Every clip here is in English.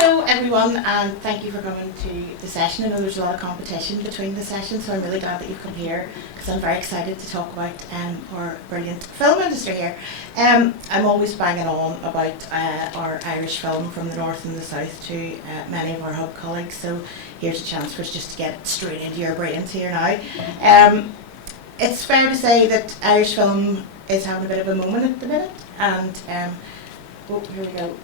Hello everyone, and thank you for coming to the session. I know there's a lot of competition between the sessions, so I'm really glad that you've come here because I'm very excited to talk about our brilliant film industry here. I'm always banging on about our Irish film from the north and the south to many of our hub colleagues, so here's a chance for us just to get straight into your brains here now. It's fair to say that Irish film is having a bit of a moment at the minute, and oh, here we go.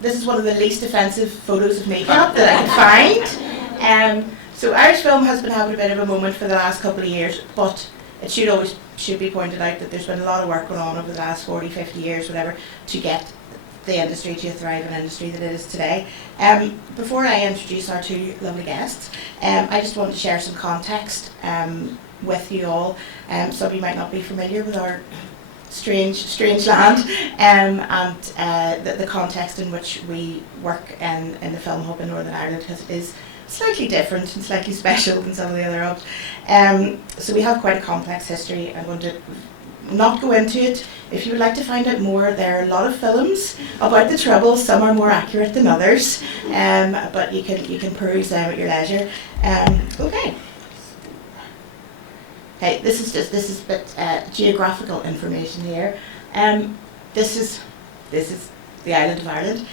This is one of the least offensive photos of Kneecap that I could find. So Irish film has been having a bit of a moment for the last couple of years, but it should be pointed out that there's been a lot of work going on over the last 40, 50 years, whatever, to get the industry to a thriving industry that it is today. Before I introduce our two lovely guests, I just want to share some context with you all. Some of you might not be familiar with our strange land, and the context in which we work in the film hub in Northern Ireland, because it is slightly different and slightly special than some of the other hubs. So we have quite a complex history. I'm going to not go into it. If you would like to find out more, there are a lot of films about the Troubles. Some are more accurate than others, but you can peruse them at your leisure. Okay. Okay, this is a bit geographical information here. This is the island of Ireland.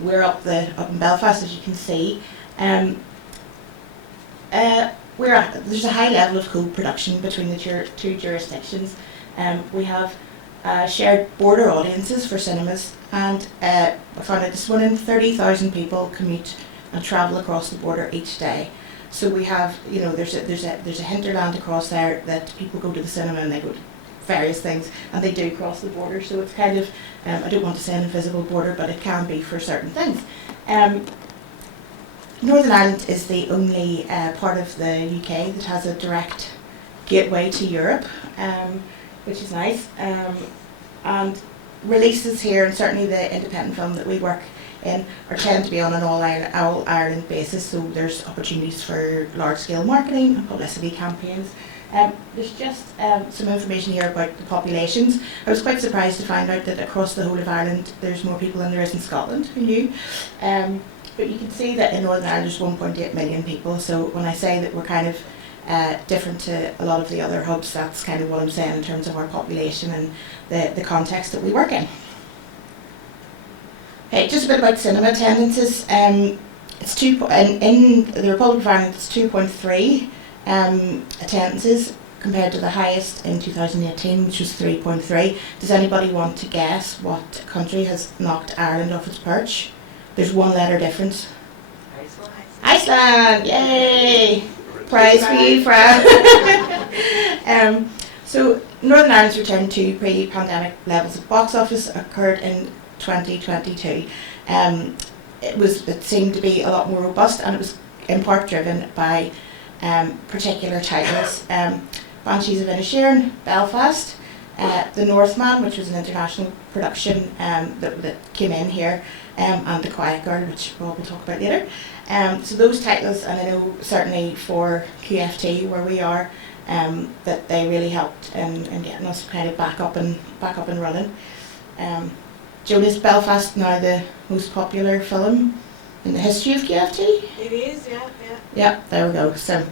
We're up in Belfast, as you can see. There's a high level of co-production between the two jurisdictions. We have shared border audiences for cinemas, and I found out this 1 in 30,000 people commute and travel across the border each day. So we have, there's a hinterland across there that people go to the cinema and they go to various things, and they do cross the border. So it's kind of, I don't want to say an invisible border, but it can be for certain things. Northern Ireland is the only part of the UK that has a direct gateway to Europe, which is nice. And releases here, and certainly the independent film that we work in, tend to be on an all Ireland basis, so there's opportunities for large-scale marketing and publicity campaigns. There's just some information here about the populations. I was quite surprised to find out that across the whole of Ireland there's more people than there is in Scotland. Who knew? But you can see that in Northern Ireland there's 1.8 million people, so when I say that we're kind of different to a lot of the other hubs, that's kind of what I'm saying in terms of our population and the context that we work in. Okay, just a bit about cinema attendances. It's in the Republic of Ireland, it's 2.3 attendances compared to the highest in 2018, which was 3.3. Does anybody want to guess what country has knocked Ireland off its perch? There's one letter difference. Iceland! Yay! Prize for you, Fran. So Northern Ireland's return to pre-pandemic levels of box office occurred in 2022. It seemed to be a lot more robust, and it was in part driven by particular titles. Banshees of Inisherin, Belfast, The Northman, which was an international production that came in here, and The Quiet Girl, which Rob will talk about later. So those titles, and I know certainly for QFT where we are, that they really helped in getting us kind of back up and running. Joan, is Belfast now the most popular film in the history of QFT? It is, yeah. Yeah, there we go. So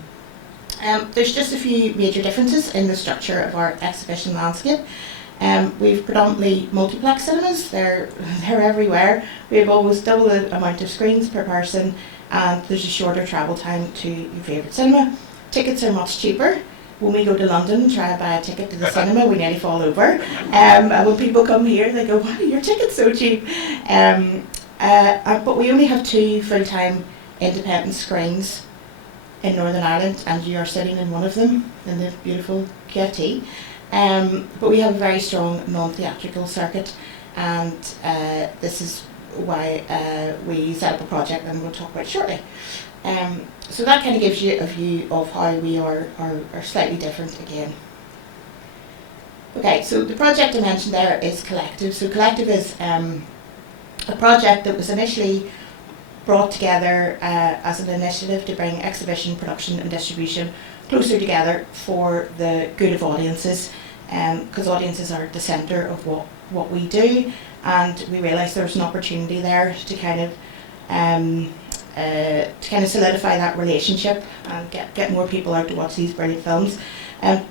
there's just a few major differences in the structure of our exhibition landscape. We've predominantly multiplex cinemas. They're everywhere. We have almost double the amount of screens per person, and there's a shorter travel time to your favourite cinema. Tickets are much cheaper. When we go to London and try and buy a ticket to the cinema, we nearly fall over. And when people come here, they go, "Why are your tickets so cheap?" But we only have 2 full-time independent screens in Northern Ireland, and you are sitting in one of them in the beautiful QFT. But we have a very strong non-theatrical circuit, and this is why we set up a project that we'll talk about shortly. So that kind of gives you a view of how we are slightly different again. Okay, so the project I mentioned there is Collective. So Collective is a project that was initially brought together as an initiative to bring exhibition, production and distribution closer together for the good of audiences, because audiences are at the centre of what we do, and we realised there was an opportunity there to kind of to kind of solidify that relationship and get more people out to watch these brilliant films.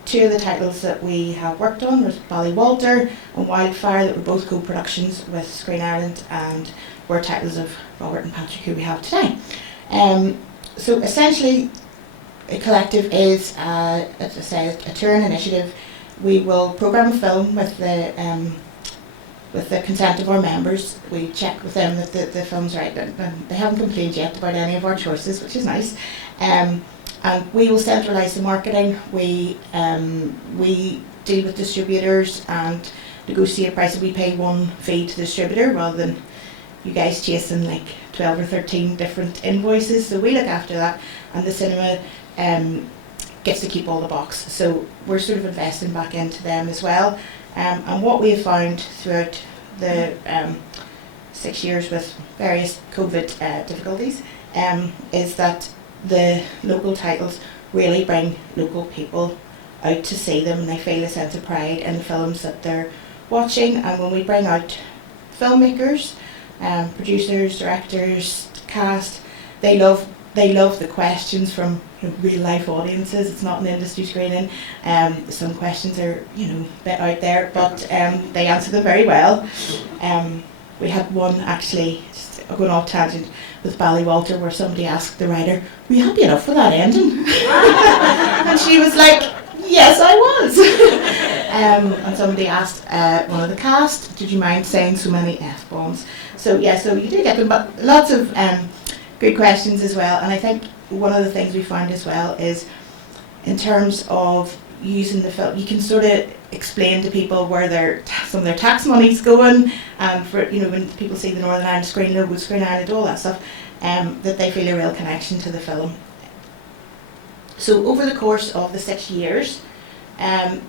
Two of the titles that we have worked on was Walter and Wildfire, that were both co-productions with Screen Ireland, and were titles of Robert and Patrick, who we have today. So essentially, a collective is, as I say, a touring initiative. We will programme a film with the consent of our members. We check with them that the film's right, and they haven't complained yet about any of our choices, which is nice. And we will centralise the marketing. We deal with distributors and negotiate prices. We pay one fee to the distributor rather than you guys chasing like 12 or 13 different invoices. So we look after that, and the cinema gets to keep all the box. So we're sort of investing back into them as well. And what we have found throughout the 6 years with various COVID difficulties is that the local titles really bring local people out to see them, and they feel a sense of pride in the films that they're watching. And when we bring out filmmakers, producers, directors, cast, they love the questions from real life audiences. It's not an industry screening. Some questions are a bit out there, but they answer them very well. We had one actually, just going off tangent, with Walter, where somebody asked the writer, "Were you happy enough with that ending?" And she was like, "Yes, I was." And somebody asked one of the cast, "Did you mind saying so many F-bombs?" So yeah, so you do get them, but lots of good questions as well. And I think one of the things we found as well is, in terms of using the film, you can sort of explain to people where some of their tax money's going, for when people see the Northern Ireland Screen logo, Screen Ireland, all that stuff, that they feel a real connection to the film. So over the course of the 6 years,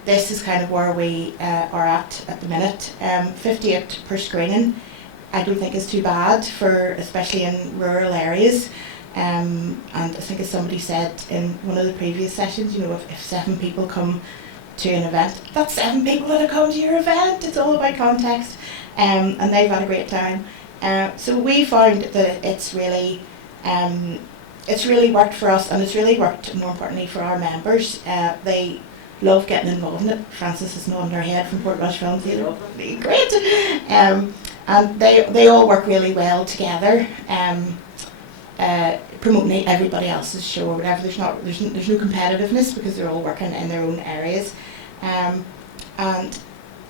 this is kind of where we are at the minute. 58 per screening, I don't think is too bad, for especially in rural areas. And I think, as somebody said in one of the previous sessions, if 7 people come to an event, that's 7 people that have come to your event. It's all about context, and they've had a great time. So we found that it's really worked for us, and it's really worked, more importantly, for our members. They love getting involved in it. Francis is nodding her head from Portrush Film Theatre. Great. And they all work really well together. Promoting everybody else's show or whatever. There's no competitiveness, because they're all working in their own areas. And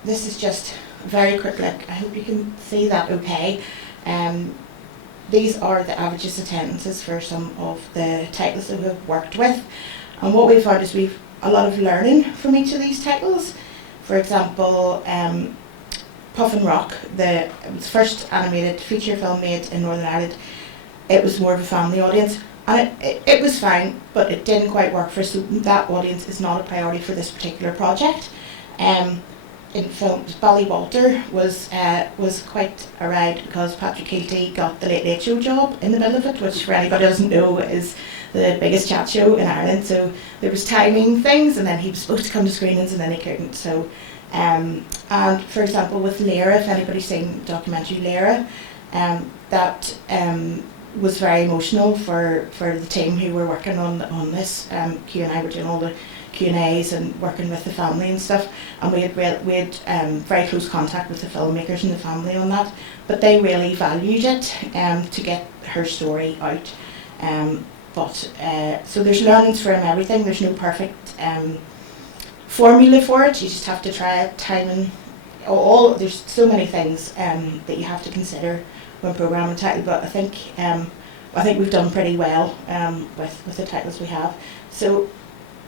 this is just a very quick look. I hope you can see that okay. These are the averages attendances for some of the titles that we've worked with. And what we've found is we've a lot of learning from each of these titles. For example, Puffin Rock, it was the first animated feature film made in Northern Ireland. It was more of a family audience, and it was fine, but it didn't quite work for us. So that audience is not a priority for this particular project. In film, Walter was quite a ride, because Patrick Keelty got the Late Late Show job in the middle of it, which, for anybody who doesn't know, is the biggest chat show in Ireland. So there was timing things, and then he was supposed to come to screenings, and then he couldn't. So, and for example, with Lyra, if anybody's seen the documentary Lyra, that was very emotional for the team who were working on this. Q and I were doing all the Q&As and working with the family and stuff, and we had very close contact with the filmmakers and the family on that, but they really valued it to get her story out. So there's learnings from everything. There's no perfect formula for it. You just have to try it, timing, there's so many things that you have to consider when programming a title, but I think we've done pretty well with the titles we have. So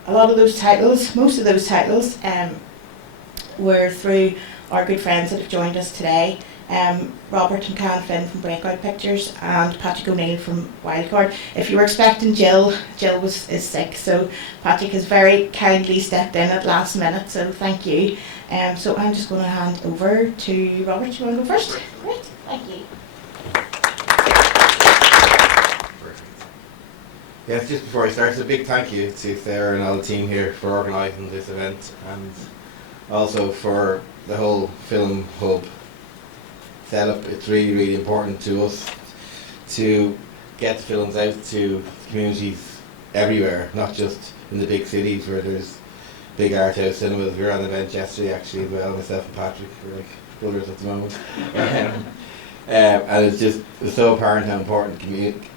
a lot of those titles, most of those titles, were through our good friends that have joined us today. Robert McCann-Finn from Breakout Pictures and Patrick O'Neill from Wildcard. If you were expecting Jill is sick, so Patrick has very kindly stepped in at last minute, so thank you. So I'm just going to hand over to Robert. Do you want to go first? Great, thank you. Yes, just before I start, a big thank you to Sara and all the team here for organising this event, and also for the whole film hub setup. It's really, really important to us to get the films out to communities everywhere, not just in the big cities where there's big art house cinemas. We were on an event yesterday actually as well, myself and Patrick, we're like brothers at the moment. And it's so apparent how important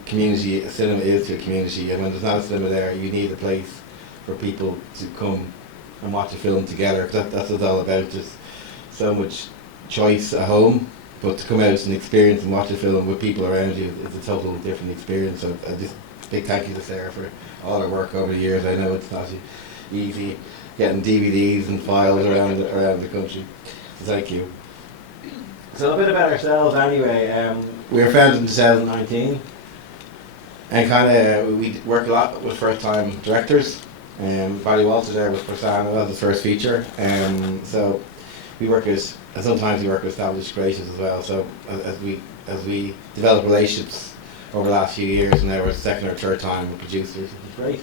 community cinema is to a community, and when there's not a cinema there, you need a place for people to come and watch a film together, because that's what it's all about. There's so much choice at home, but to come out and experience and watch a film with people around you is a total different experience. So just big thank you to Sara for all her work over the years. I know it's not easy getting DVDs and files around the country, so thank you. So a bit about ourselves anyway. We were founded in 2019, and we work a lot with first-time directors. Barry Walter there was for Sara, that was his first feature. So we work sometimes we work with established creators as well. So as we develop relationships over the last few years, and now we're second or third time with producers, which is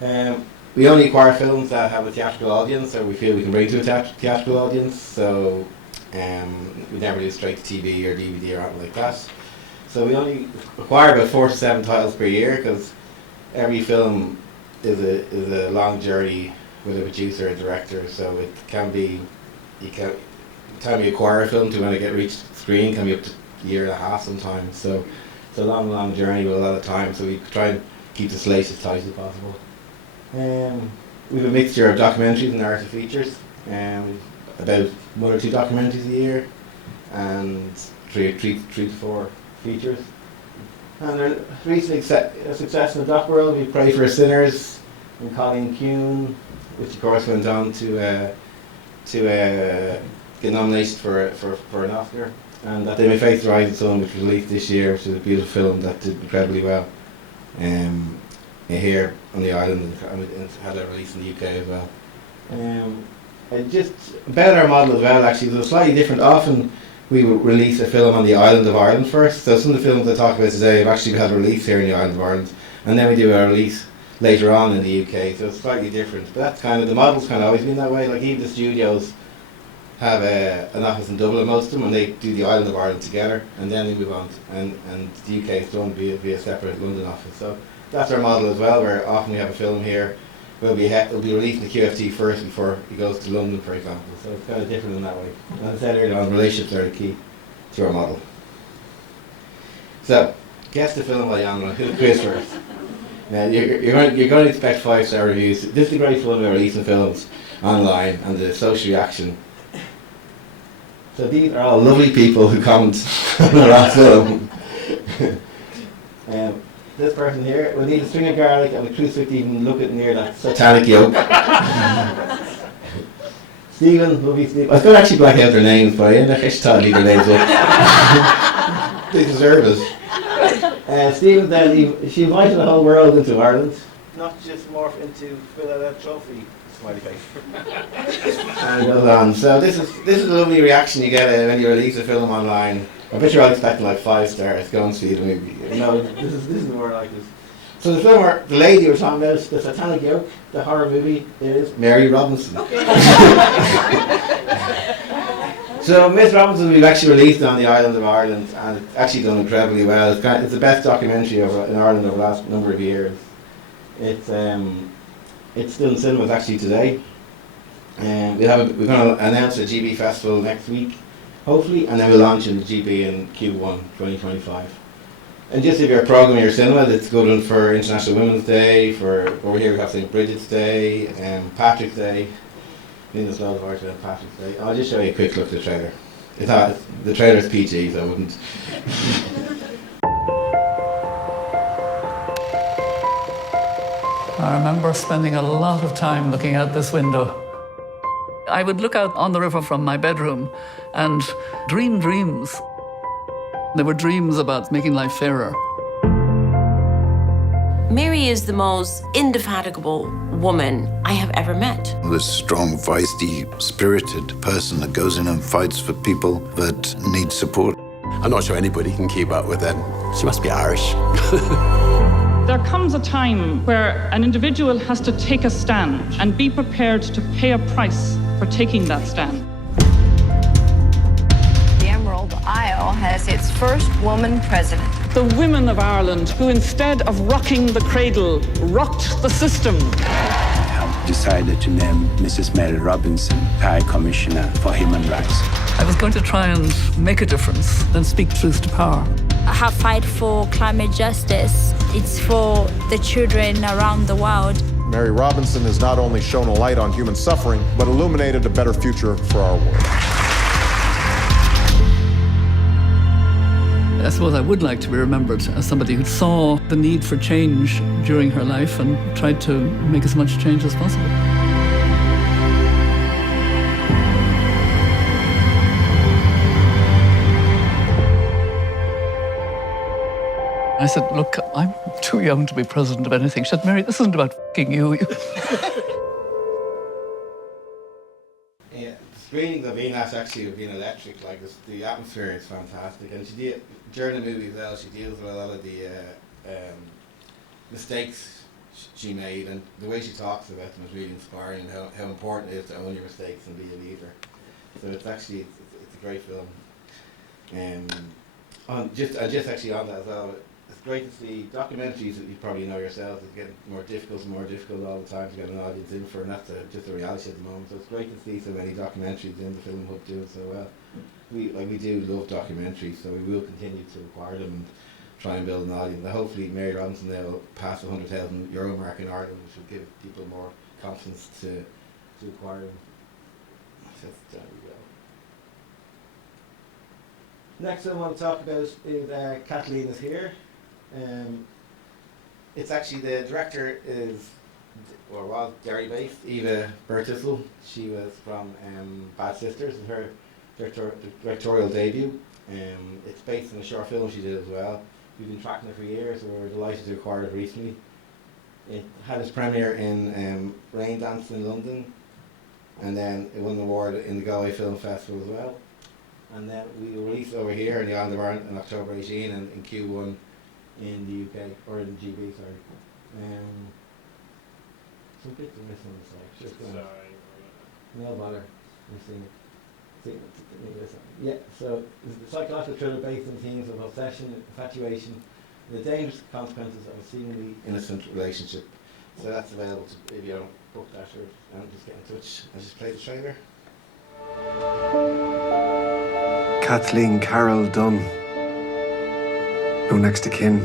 great. We only acquire films that have a theatrical audience, so we feel we can bring to a theatrical audience. So we never do straight to TV or DVD or anything like that. So we only acquire about 4 to 7 titles per year, because every film is a long journey with a producer or director. So it can be, the time you acquire a film to when it reach screen can be up to a year and a half sometimes. So it's a long journey with a lot of time. So we try and keep the slate as tight as possible. We have a mixture of documentaries and narrative features. About 1 or 2 documentaries a year, and 3 to 4 features. And they're recently a success in the doc world. We Pray for Sinners and Colleen Kuhn, which of course went on to get nominated for an Oscar. And That They May Face the Rising Sun, which was released this year, which is a beautiful film that did incredibly well here on the island, and had a release in the UK as well. And just about our model as well, actually, it was slightly different. Often we would release a film on the island of Ireland first. So some of the films I talk about today have actually had a release here in the island of Ireland, and then we do a release later on in the UK. So it's slightly different. But that's the model's always been that way. Like even the studios have an office in Dublin, most of them, and they do the island of Ireland together, and then they move on. And the UK is done via a separate London office. So that's our model as well, where often we have a film here. It'll be released in the QFT first before it goes to London, for example. So it's kind of different in that way. As I said earlier on, relationships are the key to our model. So, guess the film by genre. Who's quiz first? Now, you're going to expect 5-star reviews. This is the great fun about releasing films online and the social reaction. So these are all lovely people who comment on the last film. This person here will need a string of garlic and a crucifix to even look at near that satanic yoke. Stephen, lovely Stephen. I was going to actually black out their names, but I didn't actually thought I'd leave their names up. They deserve it. Stephen then, she invited the whole world into Ireland, not just morph into fill out a trophy. Smiley face. And goes on. So this is a lovely reaction you get when you release a film online. I bet you're all expecting like 5 stars. Go and see the movie. No, this is more like this. So the film, the lady we're talking about, the Satanic Yoke, the horror movie, is Mary Robinson. So Miss Robinson we've actually released on the island of Ireland, and it's actually done incredibly well. It's the best documentary in Ireland over the last number of years. It's still in cinemas actually today. We're going to announce a GB festival next week, hopefully, and then we'll launch in the GB in Q1 2025. And just if you're programming your cinema, it's good one for International Women's Day, for over here we have St. Bridget's Day, Patrick's Day. I think there's a lot of art about Patrick's Day. I'll just show you a quick look at the trailer. The trailer's PG, so I wouldn't. I remember spending a lot of time looking out this window. I would look out on the river from my bedroom and dream dreams. They were dreams about making life fairer. Mary is the most indefatigable woman I have ever met. This strong, feisty, spirited person that goes in and fights for people that need support. I'm not sure anybody can keep up with them. She must be Irish. There comes a time where an individual has to take a stand and be prepared to pay a price for taking that stand. The Emerald Isle has its first woman president. The women of Ireland who, instead of rocking the cradle, rocked the system. I decided to name Mrs. Mary Robinson High Commissioner for Human Rights. I was going to try and make a difference and speak truth to power. I have fight for climate justice. It's for the children around the world. Mary Robinson has not only shown a light on human suffering, but illuminated a better future for our world. I suppose I would like to be remembered as somebody who saw the need for change during her life and tried to make as much change as possible. I said, look, I'm too young to be president of anything. She said, Mary, this isn't about f***ing you. Yeah, the screenings of VNAS actually have been electric. Like the atmosphere is fantastic, and during the movie as well, she deals with a lot of the mistakes she made, and the way she talks about them is really inspiring. And how important it is to own your mistakes and be a leader. So it's actually it's a great film. Just actually on that as well. It's great to see documentaries that you probably know yourselves. It's getting more difficult all the time to get an audience in for, and that's just a reality at the moment. So it's great to see so many documentaries in the film hub doing so well. We do love documentaries, so we will continue to acquire them and try and build an audience. And hopefully Mary Robinson now will pass the €100,000 mark in Ireland, which will give people more confidence to acquire them. So there we go. Next I want to talk about is Kathleen is here. It's actually the director was Derry-based, Eva Bertisel. She was from Bad Sisters, and her directorial debut. It's based on a short film she did as well. We've been tracking it for years, so we were delighted to acquire it recently. It had its premiere in Rain Dance in London, and then it won an award in the Galway Film Festival as well. And then we released over here in the Island of Ireland in October 18 and in Q1 in the UK, or in GB, sorry. Some bits are missing on the side. Sorry. No bother. Yeah, so it's a psychological thriller based on themes of obsession, infatuation, and the dangerous consequences of a seemingly innocent relationship. So that's available if you don't book that, or just get in touch. I just played the trailer. Kathleen Carroll Dunn. No next to kin.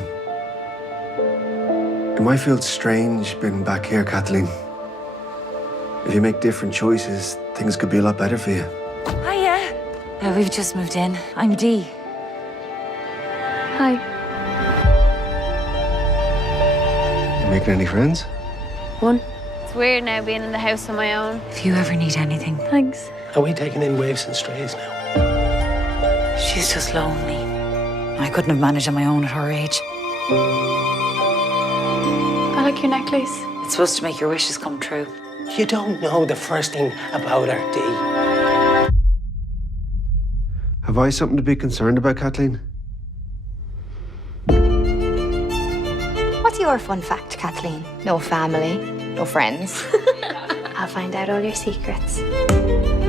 It might feel strange being back here, Kathleen. If you make different choices, things could be a lot better for you. Hiya. We've just moved in. I'm Dee. Hi. You making any friends? One. It's weird now being in the house on my own. If you ever need anything. Thanks. Are we taking in waifs and strays now? She's just lonely. I couldn't have managed on my own at her age. I like your necklace. It's supposed to make your wishes come true. You don't know the first thing about her, Dee. Have I something to be concerned about, Kathleen? What's your fun fact, Kathleen? No family, no friends. I'll find out all your secrets. I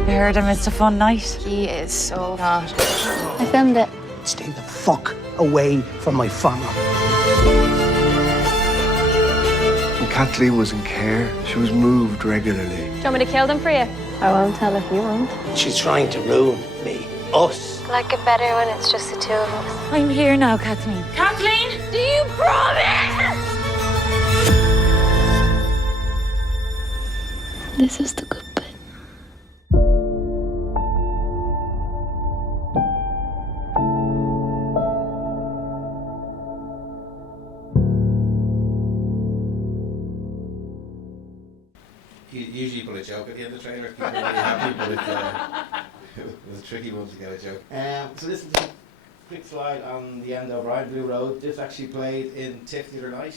heard him, it's a fun night. He is so hot. I filmed it. Stay the fuck away from my farm. When Kathleen was in care, she was moved regularly. Do you want me to kill them for you? I won't tell if you won't. She's trying to ruin me. Us. I like it better when it's just the two of us. I'm here now, Kathleen. Kathleen, do you promise? This is the good bit. Usually you put a joke at the end of the trailer. People are really happy, but it was a tricky one to get a joke. So this is just a quick slide on the end of Ryan Blue Road. This actually played in TIFF the other night.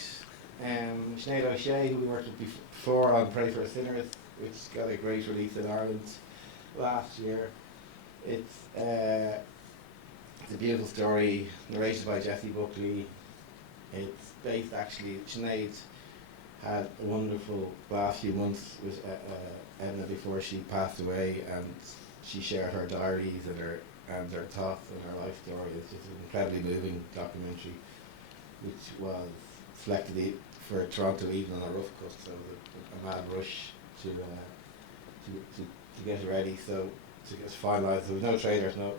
Sinead O'Shea, who we worked with before on Pray for Sinners, which got a great release in Ireland last year. It's a beautiful story, narrated by Jessie Buckley. It's based actually, Sinead had a wonderful last few months with Edna before she passed away, and she shared her diaries and her thoughts and her life story. It's just an incredibly moving documentary. which was selected for Toronto Evening on a rough cut, so it was a mad rush to get it ready. So to get finalised, there was no trailers, no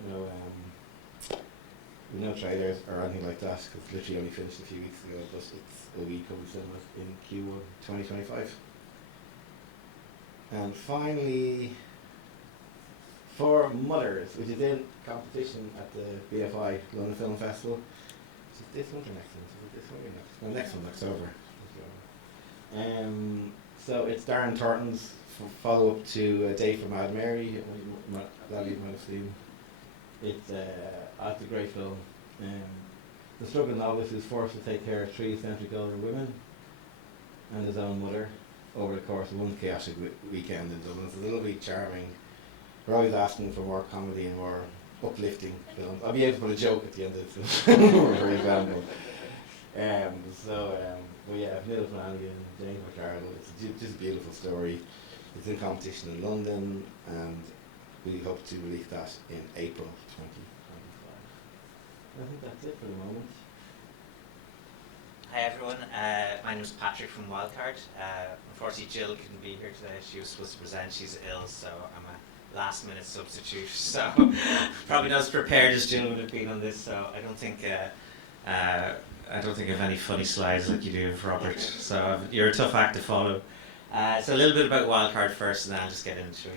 trailers or anything like that, because literally only finished a few weeks ago. But it'll be coming cinemas in Q1 2025. And finally, For Mothers, which is in competition at the BFI London Film Festival. Is it this one or next one? Is it this one or next? No, next one, October. So it's Darren Thornton's follow-up to A Day for Mad Mary, that you might have seen. It's a great film. The struggling novelist is forced to take care of 3 eccentric older women and his own mother over the course of one chaotic weekend in Dublin. It's a lovely, charming. We're always asking for more comedy and more uplifting films. I'll be able to put a joke at the end of the film, for example. But yeah, Neil Flanagan, James McArdle, it's just a beautiful story. It's in competition in London, and we hope to release that in April 2025. I think that's it for the moment. Hi everyone, my name is Patrick from Wildcard. Unfortunately Jill couldn't be here today. She was supposed to present, she's ill, so I'm a last minute substitute. So probably not as prepared as Jill would have been on this, so I don't think I have any funny slides like you do with Robert. So you're a tough act to follow. So a little bit about Wildcard first, and then I'll just get into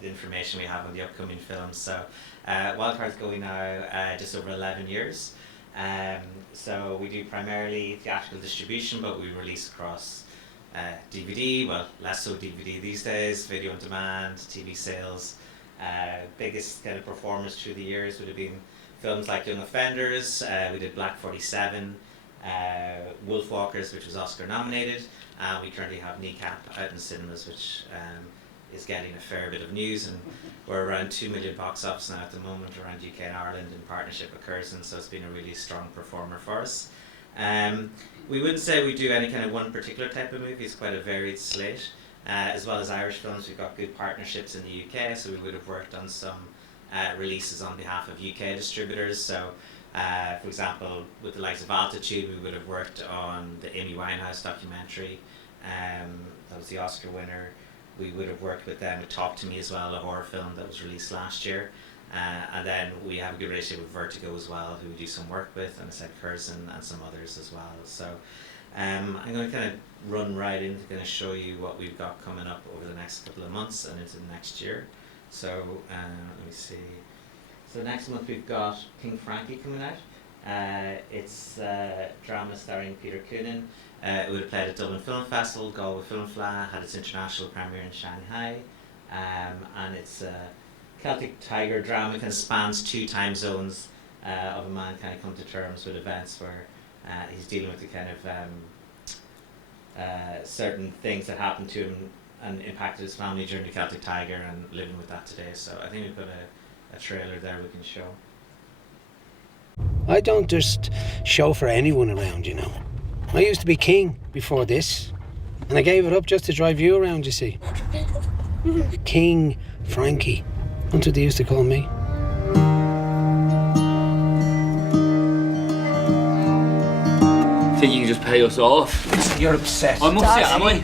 the information we have on the upcoming films. So Wildcard's going now just over 11 years. So we do primarily theatrical distribution, but we release across DVD, well less so DVD these days, video on demand, TV sales. Biggest kind of performers through the years would have been films like Young Offenders, we did Black 47, Wolfwalkers, which was Oscar nominated, and we currently have Kneecap out in cinemas, which is getting a fair bit of news, and we're around 2 million box office now at the moment around UK and Ireland in partnership with Curzon, so it's been a really strong performer for us. We wouldn't say we do any kind of one particular type of movie, it's quite a varied slate. As well as Irish films, we've got good partnerships in the UK, so we would have worked on some releases on behalf of UK distributors. So for example, with the likes of Altitude, we would have worked on the Amy Winehouse documentary, that was the Oscar winner. We would have worked with them with Talk to Me as well, a horror film that was released last year. And then we have a good relationship with Vertigo as well, who we do some work with, and I said Curzon and some others as well. So I'm going to kind of run right into kind of show you what we've got coming up over the next couple of months and into the next year. So let me see. So next month we've got King Frankie coming out. It's a drama starring Peter Coonan. It would have played at Dublin Film Festival, Galway Film Festival, had its international premiere in Shanghai, and it's a Celtic Tiger drama, kind of spans 2 time zones of a man kind of come to terms with events where he's dealing with the kind of certain things that happened to him and impacted his family during the Celtic Tiger, and living with that today. So I think we've got a trailer there we can show. I don't just show for anyone around, you know. I used to be king before this, and I gave it up just to drive you around, you see. King Frankie. That's what they used to call me. Think you can just pay us off? Listen, you're upset. I'm upset, am I?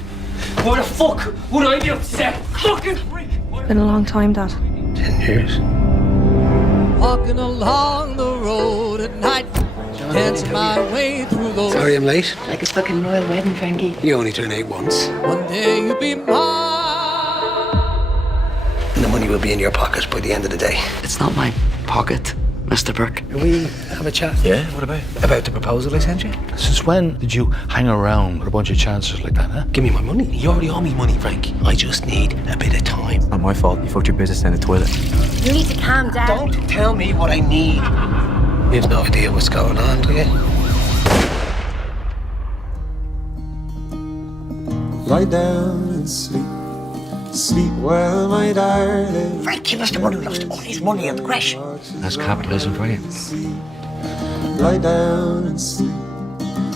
Why the fuck would I be upset? Fucking freak! Been a long time, Dad. 10 years. Walking along the road at night, dancing my way through those. Sorry I'm late. Like a fucking royal wedding, Frankie. You only turn 8 once. One day you'll be mine. And the money will be in your pocket by the end of the day. It's not my pocket, Mr. Burke. Can we have a chat? Yeah, what about? About the proposal I sent you? Since when did you hang around with a bunch of chances like that, huh? Give me my money. You already owe me money, Frank. I just need a bit of time. Not my fault. You fucked your business down the toilet. You need to calm down. Don't tell me what I need. You have no idea what's going on, do you? Lie down and sleep. Sleep well, my darling. Frank, you must have lost all his money at the crash. That's capitalism for you. Lie down and sleep.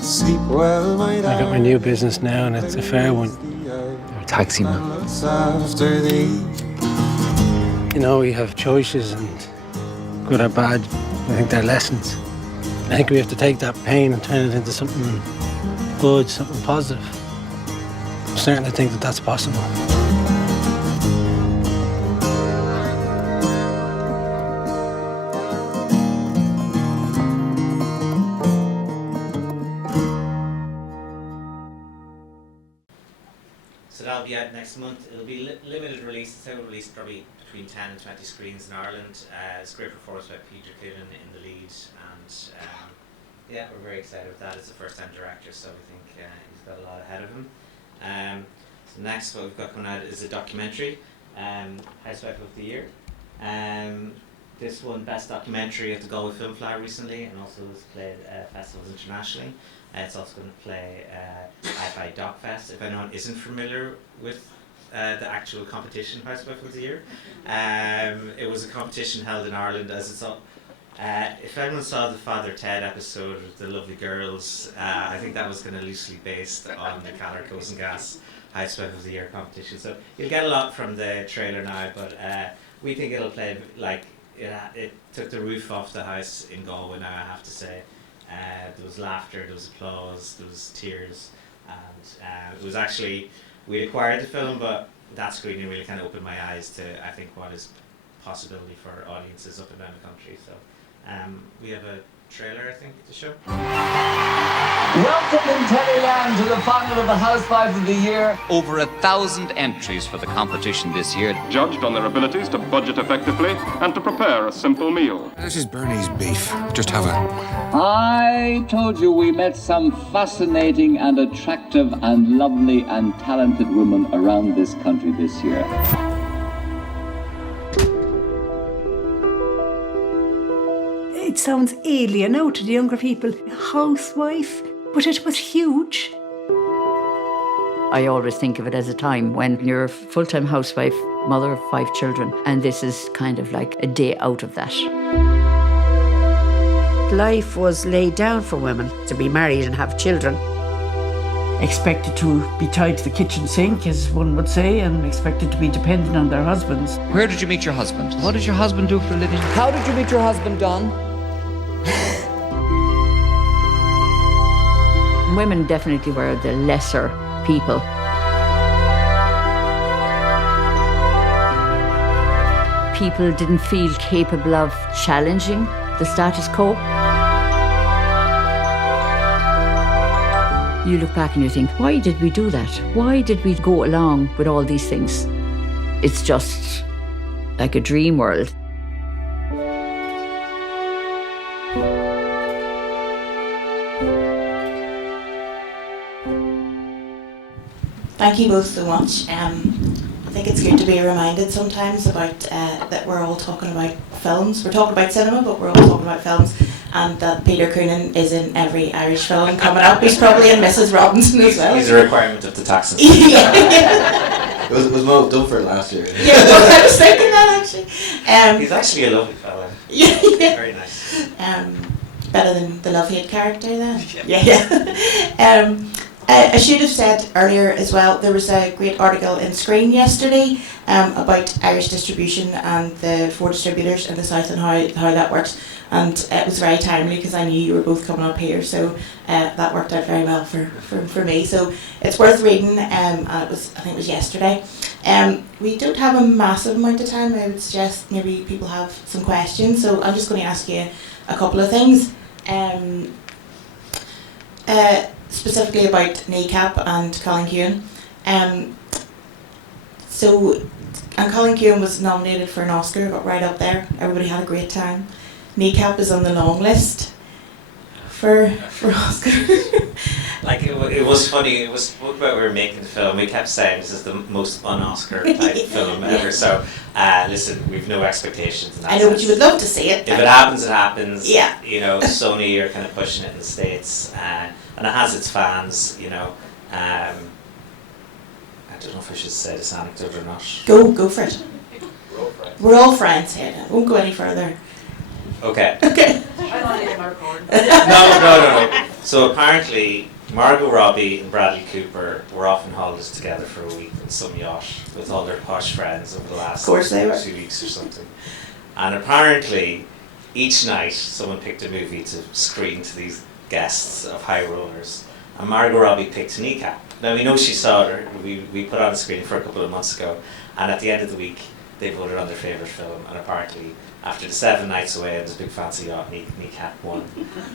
Sleep well, my darling. I got my new business now, and it's a fair one. You're a taxi man. After thee. You know, we have choices, and good or bad, I think they're lessons. I think we have to take that pain and turn it into something good, something positive. I'm starting to think that that's possible. So that'll be out next month. It'll be limited release. It's out released probably between 10 and 20 screens in Ireland. It's a great performance by Peter Coonan in the lead, and yeah, we're very excited with that. It's a first-time director, so we think he's got a lot ahead of him. So next, what we've got coming out is a documentary, Housewife of the Year. This won Best Documentary at the Galway Film Festival recently, and also has played festivals internationally. It's also going to play BFI DocFest. If anyone isn't familiar with the actual competition, Housewife of the Year, it was a competition held in Ireland as it's all. If anyone saw the Father Ted episode of The Lovely Girls, I think that was kind of loosely based on the Calor Gas Housewife of the Year competition. So you'll get a lot from the trailer now, but we think it'll play like it took the roof off the house in Galway now, I have to say. There was laughter, there was applause, there was tears, and it was actually, we acquired the film, but that screening really kind of opened my eyes to, I think, what is possibility for audiences up and down the country. So we have a trailer, I think, to show. Welcome in Teleland to the final of the Housewives of the Year. Over 1,000 entries for the competition this year. Judged on their abilities to budget effectively and to prepare a simple meal. This is Bernie's beef. Just have a... I told you we met some fascinating and attractive and lovely and talented women around this country this year. It sounds alien now to the younger people. Housewife, but it was huge. I always think of it as a time when you're a full-time housewife, mother of 5 children, and this is kind of like a day out of that. Life was laid down for women to be married and have children. Expected to be tied to the kitchen sink, as one would say, and expected to be dependent on their husbands. Where did you meet your husband? What did your husband do for a living? How did you meet your husband, Don? Women definitely were the lesser people. People didn't feel capable of challenging the status quo. You look back and you think, why did we do that? Why did we go along with all these things? It's just like a dream world. Thank you both so much. I think it's good to be reminded sometimes about that we're all talking about films. We're talking about cinema, but we're all talking about films, and that Peter Coonan is in every Irish film coming up. He's probably in Mrs. Robinson as well. He's a requirement of the tax. Yeah. It was Mo done for it last year. Yeah, well, I was thinking that actually. He's actually a lovely fella. Yeah. Very nice. Better than the love-hate character then. Yeah. I should have said earlier as well, there was a great article in Screen yesterday about Irish distribution and the 4 distributors in the south and how that works, and it was very timely because I knew you were both coming up here, so that worked out very well for me, so it's worth reading, and I think it was yesterday. We don't have a massive amount of time. I would suggest maybe people have some questions, so I'm just going to ask you a couple of things. Specifically about Kneecap and Colin Keown. And Colin Keown was nominated for an Oscar, got right up there. Everybody had a great time. Kneecap is on the long list for Oscar. Like it was funny. It was about we were making the film. We kept saying this is the most un-Oscar type film ever. So listen, we've no expectations. In that I know, sense. but you would love to see it. If it happens, it happens. Yeah. You know, Sony are kind of pushing it in the States, and it has its fans. You know, I don't know if I should say this anecdote or not. Go for it. We're all friends here. Now. Won't go any further. Okay. Okay. No. So apparently, Margot Robbie and Bradley Cooper were off on holidays together for a week on some yacht with all their posh friends over the last 2 weeks or something. And apparently, each night someone picked a movie to screen to these guests of high rollers. And Margot Robbie picked Kneecap. Now we know she saw it, we put on a screen for a couple of months ago, and at the end of the week they voted on their favourite film, and apparently after the 7 nights away on this big fancy yacht, Kneecap won.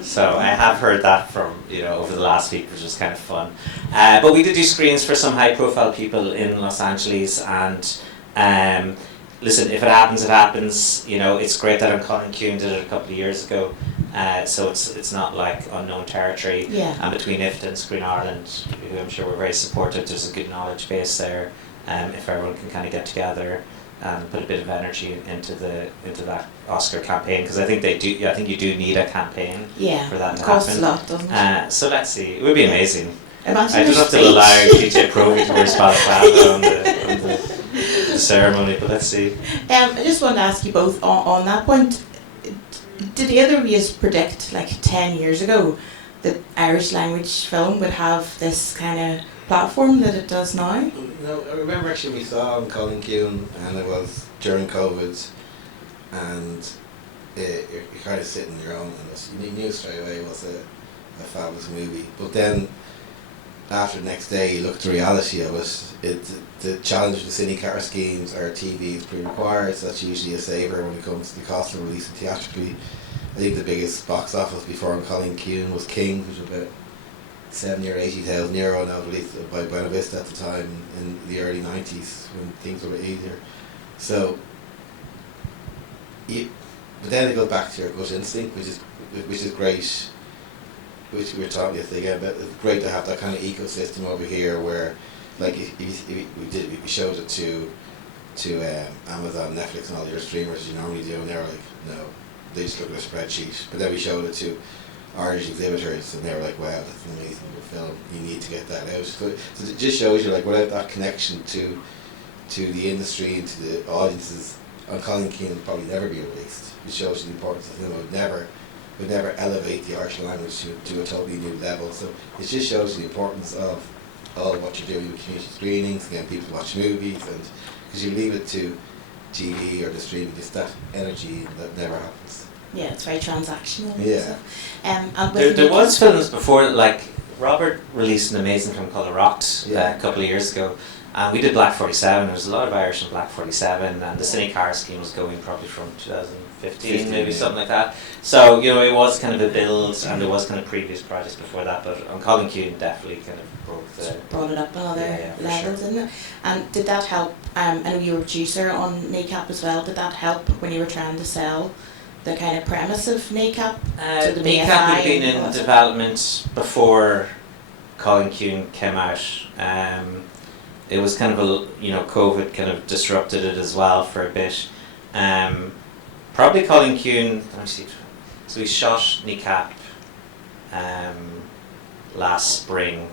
So I have heard that from, over the last week, which was kind of fun. But we did do screens for some high profile people in Los Angeles, and listen, if it happens, it happens. It's great that Colin Kuhn did it a couple of years ago. So it's not like unknown territory. Yeah. And between IFTA and Screen Ireland, who I'm sure we're very supportive, there's a good knowledge base there. If everyone can kind of get together and put a bit of energy into that Oscar campaign, because I think they do. I think you do need a campaign for that to happen. It costs a lot, doesn't it? So let's see. It would be amazing. Imagine I don't have to allow DJ Proby to wear balaclava on the ceremony, but let's see. I just want to ask you both on that point. Did either of you predict, like 10 years ago, that Irish language film would have this kind of platform that it does now? No, I remember actually we saw on Colin Kuhn, and it was during COVID, and you're kind of sitting in your own, and you knew straight away it was a fabulous movie. But then, after the next day, you look at the reality of it. The challenge of the CineCar schemes or TV is pre-required, so that's usually a saver when it comes to the cost of releasing theatrically. I think the biggest box office before Colin Kuhn was King, which was about 70 or 80,000 euro, now released by Buena Vista at the time in the early 90s when things were a bit easier. So, but then it goes back to your gut instinct, which is great. Which we were talking yesterday again, but it's great to have that kind of ecosystem over here where, like, we showed it to Amazon, Netflix, and all the other streamers you normally do, and they were like, no, they just look at a spreadsheet. But then we showed it to Irish exhibitors, and they were like, wow, that's an amazing film. You need to get that out. So it just shows you, like, without that connection to the industry and to the audiences, on Colin Keane would probably never be released. It shows you the importance of it would never elevate the Irish language to a totally new level. So it just shows you the importance of all of what you're doing with community screenings, getting people to watch movies, and because you leave it to TV or the streaming, just that energy that never happens. Yeah, it's very transactional. Yeah. And there was films before, like Robert released an amazing film called Rocked a couple of years ago. And we did Black 47. There was a lot of Irish in Black 47, and the CineCar scheme was going probably from 2015, maybe something like that. So it was kind of a build, and there was kind of previous projects before that. But on Colin Kuhn definitely kind of brought it up another levels, didn't it? And did that help? I know you were a producer on Kneecap as well. Did that help when you were trying to sell the kind of premise of Kneecap to the Kneecap BFI? had been in development before Colin Kuhn came out. It was kind of COVID kind of disrupted it as well for a bit. Probably Colin Kuhn, let me see, so we shot Kneecap last spring,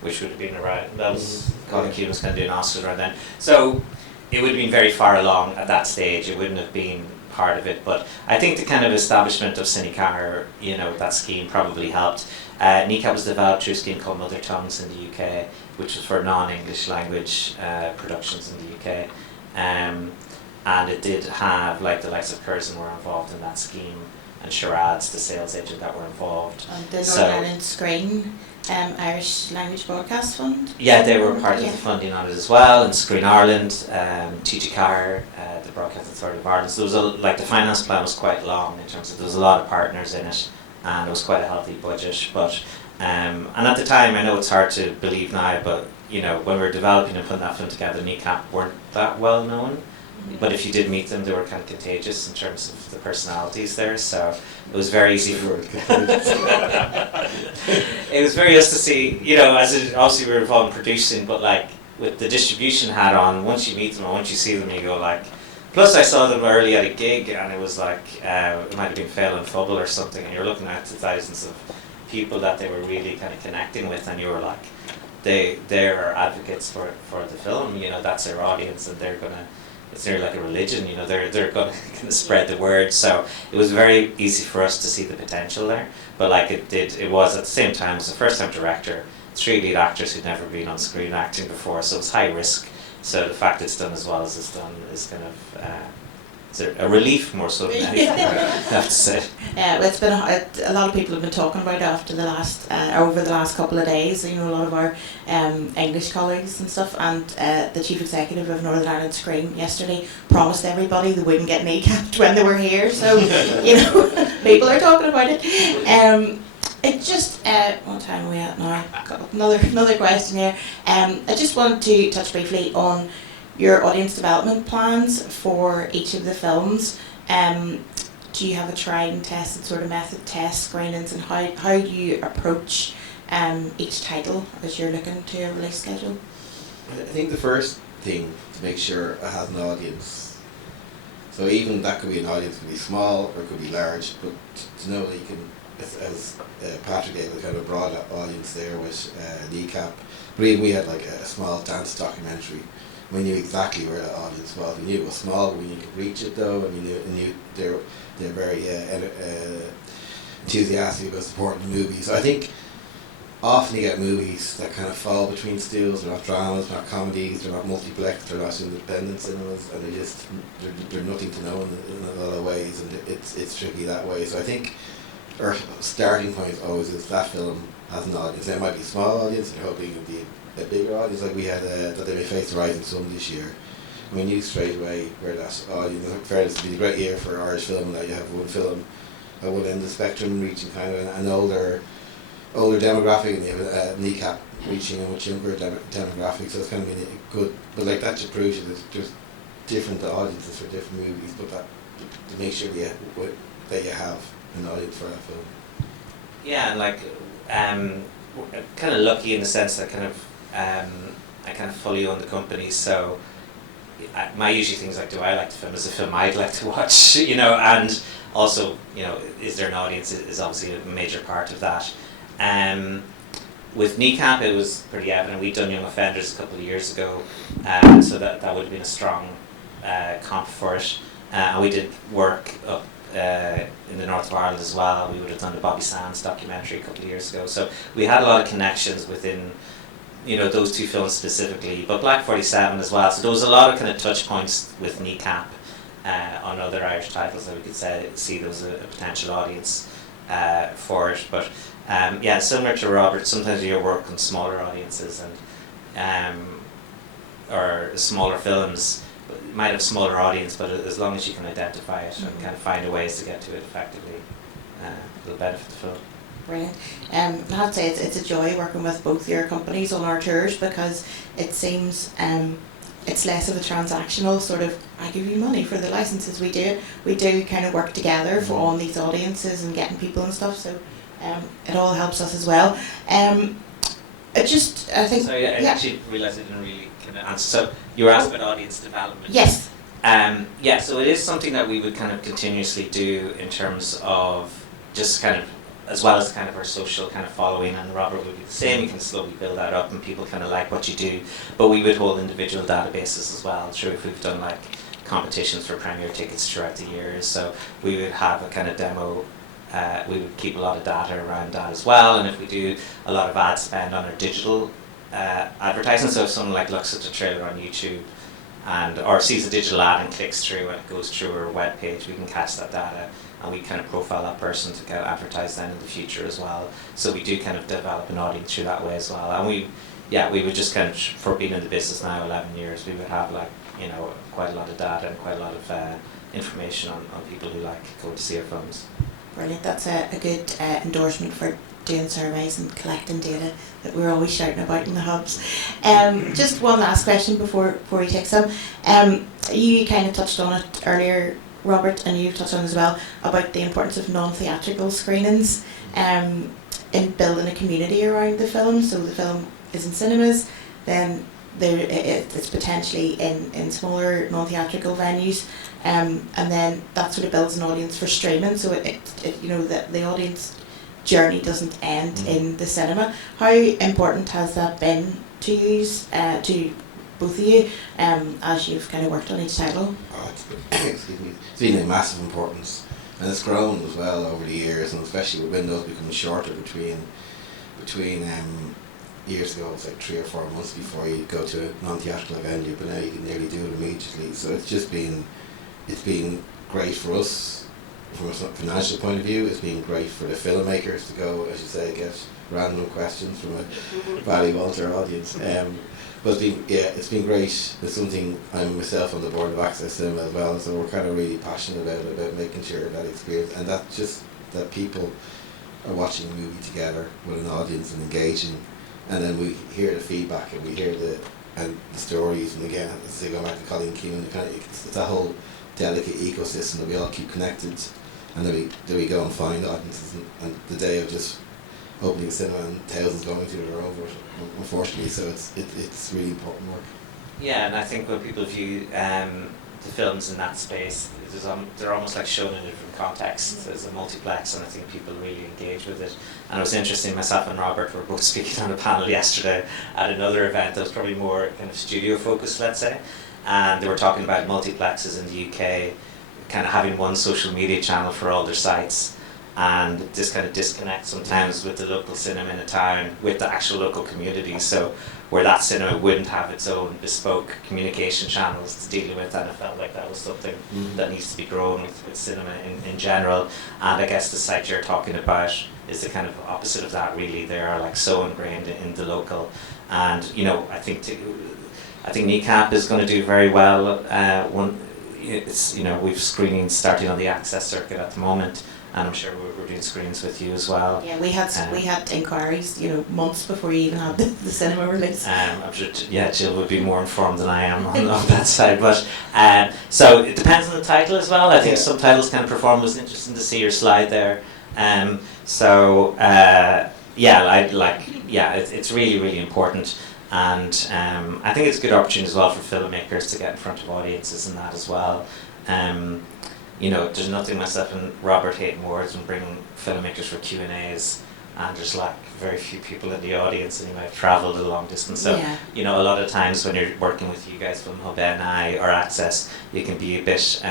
which would have been around, that was, Colin Kuhn was kind of doing Oscars around then. So it would have been very far along at that stage, it wouldn't have been part of it, but I think the kind of establishment of CineCar, that scheme probably helped. Kneecap was developed through a scheme called Mother Tongues in the UK, which was for non-English language productions in the UK. And it did have, like, the likes of Curzon were involved in that scheme, and Charades, the sales agent, that were involved. And the Northern Ireland Screen Irish Language Broadcast Fund? Yeah, they were part of the funding on it as well, and Screen Ireland, TGCAR, the Broadcast Authority of Ireland. So there was the finance plan was quite long in terms of there was a lot of partners in it, and it was quite a healthy budget. But and at the time, I know it's hard to believe now, but when we were developing and putting that film together, Kneecap weren't that well known. But if you did meet them, they were kind of contagious in terms of the personalities there. So it was very easy for it was very nice to see, obviously we were involved in producing, but like with the distribution hat on, once you meet them and once you see them, you go like. Plus, I saw them early at a gig, and it was like it might have been Fail and Fubble or something, and you're looking at the thousands of people that they were really kind of connecting with, and you were like, they're advocates for the film. That's their audience, and they're gonna. It's nearly like a religion, they're going to spread the word. So it was very easy for us to see the potential there. But like it was at the same time, it was a first-time director, 3 lead actors who'd never been on screen acting before, so it's high risk. So the fact it's done as well as it's done is kind of it's a relief more so than anything, I have to say. Well, it's been a lot of people have been talking about it after the last over the last couple of days. You know, a lot of our English colleagues and stuff, and the chief executive of Northern Ireland Screen yesterday promised everybody they wouldn't get kneecapped when they were here. So you know, people are talking about it. It just what time are we at now? Got another question here. I just wanted to touch briefly on your audience development plans for each of the films. Do you have a tried and tested sort of method, test screenings, and how do you approach each title as you're looking to a release schedule? I think the first thing to make sure it has an audience. So even that could be an audience, could be small or it could be large, but to know that you can, as Patrick gave a kind of broad audience there with Kneecap, but even we had like a small dance documentary. We knew exactly where the audience was. We knew it was small, but we knew you could reach it though, and we knew they're very enthusiastic about supporting the movie. So I think often you get movies that kind of fall between stools. They're not dramas, not comedies, they're not multiplex, they're not independent cinemas, and they're nothing to know in a lot of ways, and it's tricky that way. So I think our starting point always is that film has an audience. It might be a small audience, and you're hoping it can be a bigger audience, like we had That They May Face the Rising Sun this year. We knew straight away where that audience. In fairness, it's been a great year for Irish film, that you have one film at one end of the spectrum reaching kind of an older demographic, and you have Kneecap reaching a much younger demographic, so it's kind of been good. But like that just proves that there's different audiences for different movies, but that to make sure that you have an audience for that film. Yeah, and like kind of lucky in the sense that I kind of fully own the company, so my usual things like, do I like the film? Is a film I'd like to watch? You know, and also, you know, is there an audience? Is obviously a major part of that. With Kneecap, it was pretty evident. We'd done Young Offenders a couple of years ago, so that would have been a strong comp for it. And we did work up in the north of Ireland as well. We would have done the Bobby Sands documentary a couple of years ago. So we had a lot of connections within, you know, those two films specifically, but Black 47 as well. So there was a lot of kind of touch points with Kneecap on other Irish titles that we could see there was a potential audience for it. But yeah, similar to Robert, sometimes you work on smaller audiences and or smaller films. It might have a smaller audience, but as long as you can identify it and kind of find ways to get to it effectively, it'll benefit the film. Brilliant. I have to say it's a joy working with both your companies on our tours, because it seems it's less of a transactional sort of, I give you money for the licenses. We do kind of work together for all these audiences and getting people and stuff, so it all helps us as well. I think... Sorry, I actually realised I didn't really kind of answer. So you were asked about audience development. Yes. Yeah, so it is something that we would kind of continuously do in terms of just kind of, as well as kind of our social kind of following, and Robert would be the same. You can slowly build that up and people kind of like what you do, but we would hold individual databases as well. True, if we've done like competitions for premiere tickets throughout the years, so we would have a kind of demo, we would keep a lot of data around that as well. And if we do a lot of ad spend on our digital advertising, so if someone like looks at the trailer on YouTube or sees a digital ad and clicks through and it goes through our web page, we can catch that data and we kind of profile that person to kind of advertise then in the future as well. So we do kind of develop an audience through that way as well. And we would just kind of, for being in the business now 11 years, we would have like, you know, quite a lot of data and quite a lot of information on people who like go to see our films. Brilliant. That's a good endorsement for doing surveys and collecting data that we're always shouting about in the hubs. Just one last question before we take some. You kind of touched on it earlier, Robert, and you've touched on as well about the importance of non-theatrical screenings in building a community around the film. So the film is in cinemas, then it's potentially in smaller non-theatrical venues, and then that sort of builds an audience for streaming. So it you know, the audience journey doesn't end in the cinema. How important has that been to you, to both of you, as you've kind of worked on each title? Oh, it's been a massive importance, and it's grown as well over the years, and especially with windows becoming shorter between years ago, it's like 3 or 4 months before you go to a non-theatrical venue, but now you can nearly do it immediately. So it's just been it's been great for us from a financial point of view. It's been great for the filmmakers to go, as you say, get random questions from a Valley Walter audience. But it's been great. It's something I'm myself on the board of Access Cinema as well, so we're kind of really passionate about making sure that experience, and that just that people are watching a movie together with an audience and engaging, and then we hear the feedback and we hear the stories, and again, as I go back to Colleen Keenan, it's that whole delicate ecosystem that we all keep connected, and then we go and find audiences, and the day of just opening a cinema and thousands going to it are over, unfortunately. So it's really important work. Yeah, and I think when people view the films in that space, they're almost like shown in a different context. There's a multiplex, and I think people really engage with it. And it was interesting, myself and Robert were both speaking on a panel yesterday at another event that was probably more kind of studio focused, let's say, and they were talking about multiplexes in the UK kind of having one social media channel for all their sites, and this kind of disconnect sometimes with the local cinema in a town with the actual local community. So where that cinema wouldn't have its own bespoke communication channels to deal with, and I felt like that was something that needs to be grown with cinema in general. And I guess the site you're talking about is the kind of opposite of that, really. They are like so ingrained in the local, and I think Kneecap is going to do very well. We've screenings starting on the Access circuit at the moment, and I'm sure we're doing screens with you as well. Yeah, we had inquiries, months before you even had the cinema release. I'm sure, Jill would be more informed than I am on that side. But so it depends on the title as well. I think some titles can perform. It was interesting to see your slide there. It's really, really important. And I think it's a good opportunity as well for filmmakers to get in front of audiences and that as well. There's nothing myself and Robert hate more than bringing filmmakers for Q&As, and there's like very few people in the audience, and you might have travelled a long distance. So a lot of times when you're working with you guys from Hub NI or Access, you can be a bit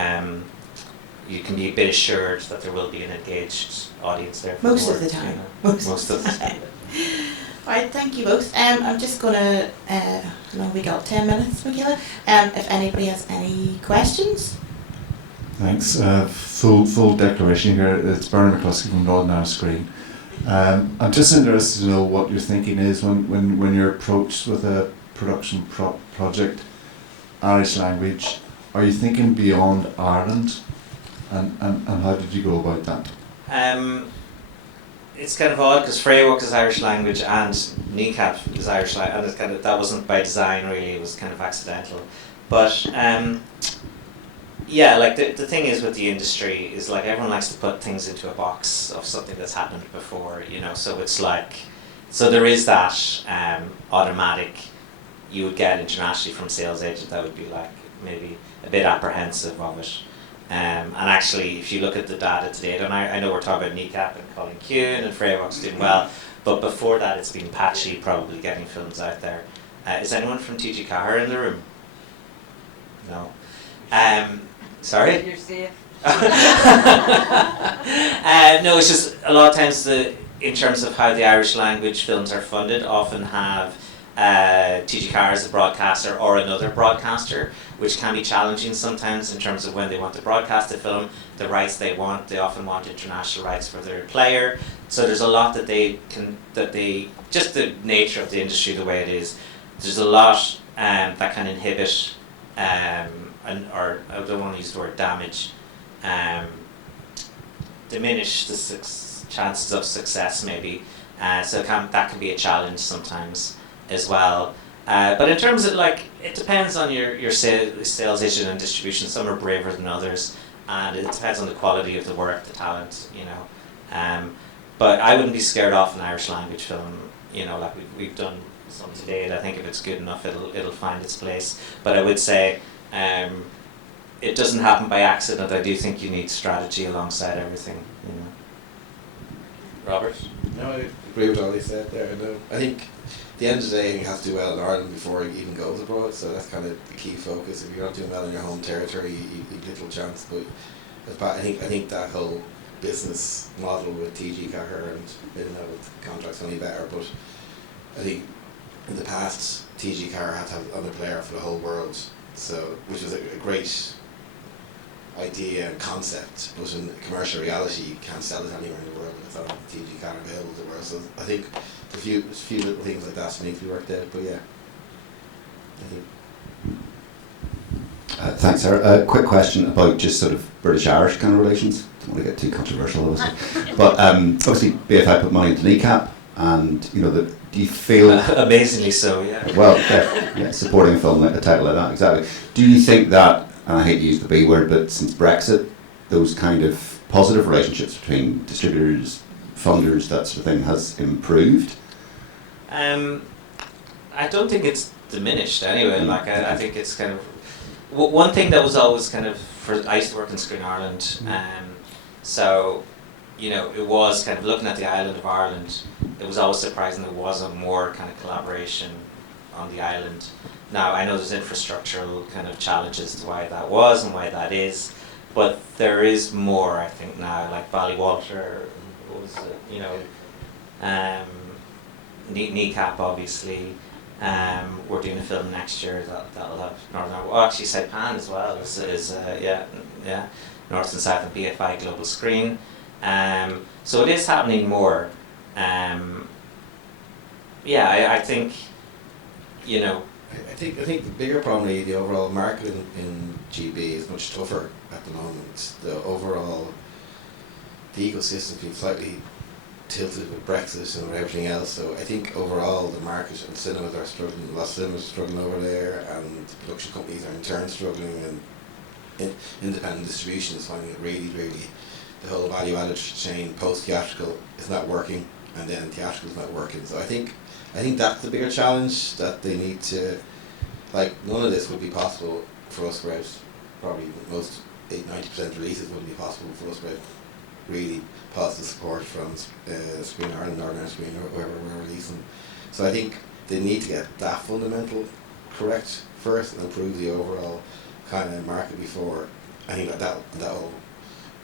assured that there will be an engaged audience there. Most of the time. Most of the time. Alright, thank you both. I'm just gonna how long we got? 10 minutes, Michaela. If anybody has any questions. Thanks. Full declaration here. It's Bernard McCluskey from Northern Ireland Screen. I'm just interested to know what your thinking is when you're approached with a production project, Irish language. Are you thinking beyond Ireland, and how did you go about that? It's kind of odd because Freywalk is Irish language and Kneecap is Irish language, and that wasn't by design really. It was kind of accidental, but. The thing is with the industry is like everyone likes to put things into a box of something that's happened before, so it's like, so there is that automatic, you would get internationally from sales agent that would be like maybe a bit apprehensive of it. And actually, if you look at the data to date, and I know we're talking about Kneecap and Colleen Kuhn and Freywalk's doing well, but before that it's been patchy probably getting films out there. Is anyone from TG Cahir in the room? No. Sorry? You're safe. No, it's just a lot of times in terms of how the Irish language films are funded, often have TG Cahir as a broadcaster or another broadcaster, which can be challenging sometimes in terms of when they want to broadcast a film, the rights they often want international rights for their player. So there's a lot just the nature of the industry the way it is, there's a lot that can inhibit or I don't want to use the word damage, diminish the chances of success maybe. So that can be a challenge sometimes as well. But in terms of it depends on your sales agent and distribution. Some are braver than others, and it depends on the quality of the work, the talent, But I wouldn't be scared off an Irish language film. We've done some to date. I think if it's good enough, it'll find its place. But I would say. It doesn't happen by accident. I do think you need strategy alongside everything. Robert? No, I agree with all you said there. No, I think at the end of the day, you have to do well in Ireland before you even go abroad. So that's kind of the key focus. If you're not doing well in your home territory, you've little chance. But I think that whole business model with TG Cahir and with contracts only better. But I think in the past, TG Cahir had to have another player for the whole world. So, which was a great idea and concept, but in commercial reality you can't sell it anywhere in the world. It's on TV, you can't available to the world. So I think a few little things like that need to be worked out. But yeah, I think. Thanks, Sara. Quick question about just sort of British-Irish kind of relations. Don't want to get too controversial, obviously. But obviously BFI put money into Kneecap, and you know, do you feel amazingly so? Yeah. Well, yeah, supporting a film like a title like that, exactly. Do you think that, and I hate to use the B word, but since Brexit, those kind of positive relationships between distributors, funders, that sort of thing, has improved? I don't think it's diminished anyway. Like I think it's kind of one thing that was always kind of, I used to work in Screen Ireland, so you know, it was kind of looking at the island of Ireland. It was always surprising there wasn't more kind of collaboration on the island. Now I know there's infrastructural kind of challenges to why that was and why that is, but there is more, I think, now. Like Ballywalter was, you know, Kneecap obviously. We're doing a film next year that'll have Northern Ireland. Oh, actually, Saipan as well is North and South and BFI global screen. So it is happening more. I think, you know. I think the bigger problem, the overall market in GB is much tougher at the moment. The overall, the ecosystem's been slightly tilted with Brexit and everything else. So I think overall the market and cinemas are struggling. A lot of cinemas are struggling over there, and production companies are in turn struggling, and independent distribution is finding it really, the whole value-added chain post-theatrical is not working, and then theatrical is not working. So I think that's the bigger challenge that they need to, like, none of this would be possible for us without, probably most 90% releases wouldn't be possible for us without really positive support from Screen Ireland, Northern Ireland Screen, or whoever we're releasing. So I think they need to get that fundamental correct first and improve the overall kind of market before. I think that'll,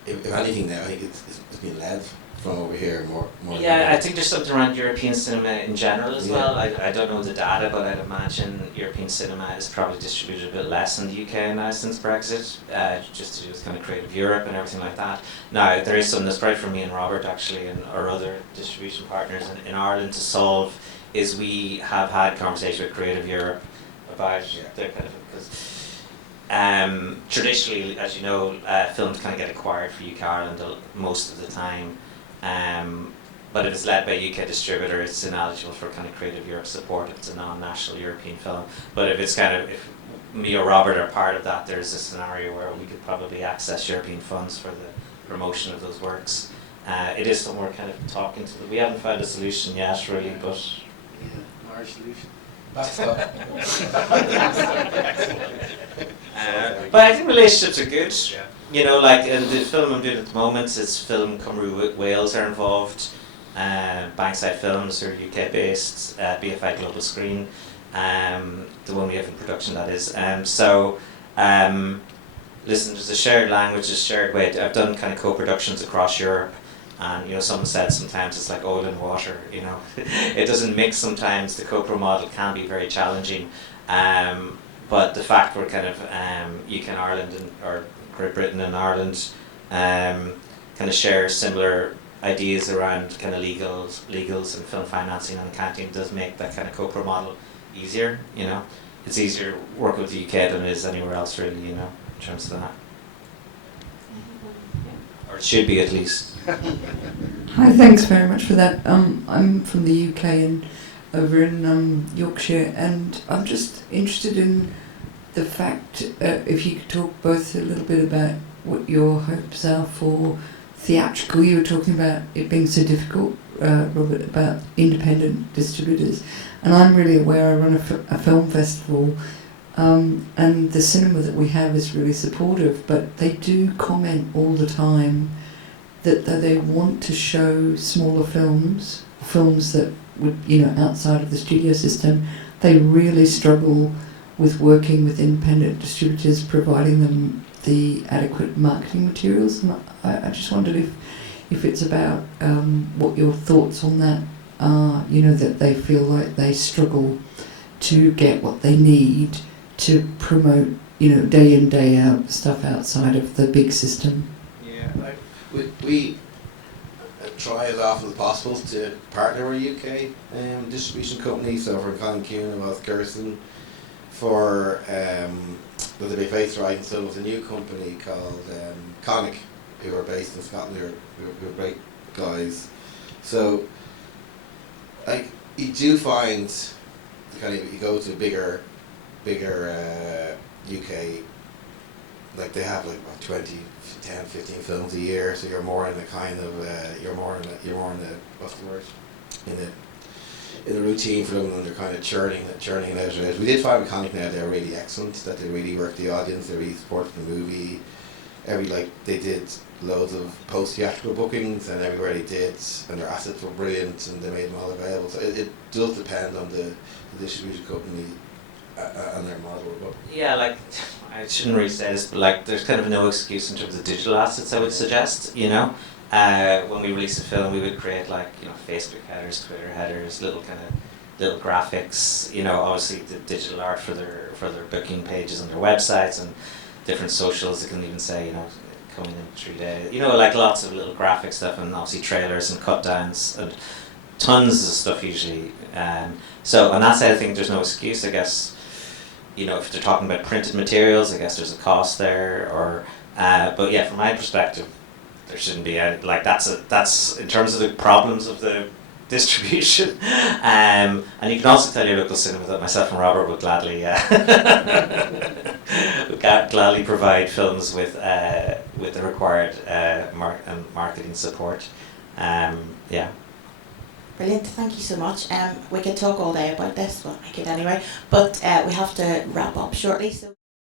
if anything now, I think it's been led from over here more. Yeah, I think there's something around European cinema in general as well. I don't know the data, but I'd imagine European cinema is probably distributed a bit less in the UK now since Brexit, just to do with kind of Creative Europe and everything like that. Now, there is something that's great for me and Robert actually, and our other distribution partners in Ireland to solve, is we have had conversations with Creative Europe about their kind of, because traditionally, as you know, films kind of get acquired for UK Ireland most of the time. But if it's led by a UK distributor, it's ineligible for kind of Creative Europe support if it's a non-national European film. But if it's kind of, if me or Robert are part of that, there's a scenario where we could probably access European funds for the promotion of those works. It is something we're kind of talking to. We haven't found a solution yet, really, but our solution. But I think relationships are good. You know, like in the film I'm doing at the moment, it's Film Cymru Wales are involved, Bankside Films are UK based, BFI Global Screen, the one we have in production, that is. Listen, there's a shared language, a shared way. I've done kind of co-productions across Europe, and you know, someone said sometimes it's like oil and water. You know, it doesn't mix sometimes. The co-pro model can be very challenging, but the fact we're kind of UK and Ireland or Great Britain and Ireland kind of share similar ideas around kind of legals and film financing and accounting does make that kind of co-pro model easier. You know, it's easier working with the UK than it is anywhere else, really. You know, in terms of that, or it should be at least. Hi, thanks very much for that. I'm from the UK and over in Yorkshire, and I'm just interested in the fact, if you could talk both a little bit about what your hopes are for theatrical. You were talking about it being so difficult, Robert, about independent distributors, and I'm really aware I run a film festival, and the cinema that we have is really supportive, but they do comment all the time that they want to show smaller films that would, you know, outside of the studio system. They really struggle with working with independent distributors, providing them the adequate marketing materials. And I just wondered if it's about what your thoughts on that are, you know, that they feel like they struggle to get what they need to promote, day in, day out stuff outside of the big system? Yeah, we try as often as possible to partner with a UK distribution company. So for Colin was Gerson, for with the Big Face Writing, so there's a new company called Conic, who are based in Scotland, who are great guys. So you do find kind of, you go to bigger UK, like they have like about 20, 10, 15 films a year, so you're more in the kind of you're more in the what's the word, in the routine for them, and they're kind of churning it out. We did find with Conic now they're really excellent, that they really work the audience, they really support the movie. They did loads of post-theatrical bookings, and everywhere they did, and their assets were brilliant, and they made them all available. So it does depend on the distribution company and their model. But yeah, like, I shouldn't really say this, but like, there's kind of no excuse in terms of digital assets, I would suggest, when we release a film, we would create Facebook headers, Twitter headers, little graphics, obviously the digital art for their booking pages on their websites, and different socials. It can even say, coming in 3 days, like lots of little graphic stuff, and obviously trailers and cut downs and tons of stuff usually. So on that side, I think there's no excuse, I guess. If they're talking about printed materials, I guess there's a cost there, or but yeah, from my perspective, there shouldn't be any, that's in terms of the problems of the distribution. And you can also tell your local cinema that myself and Robert would gladly gladly provide films with the required marketing support. Yeah. Brilliant, thank you so much. We could talk all day about this, well, I could anyway, but we have to wrap up shortly. So.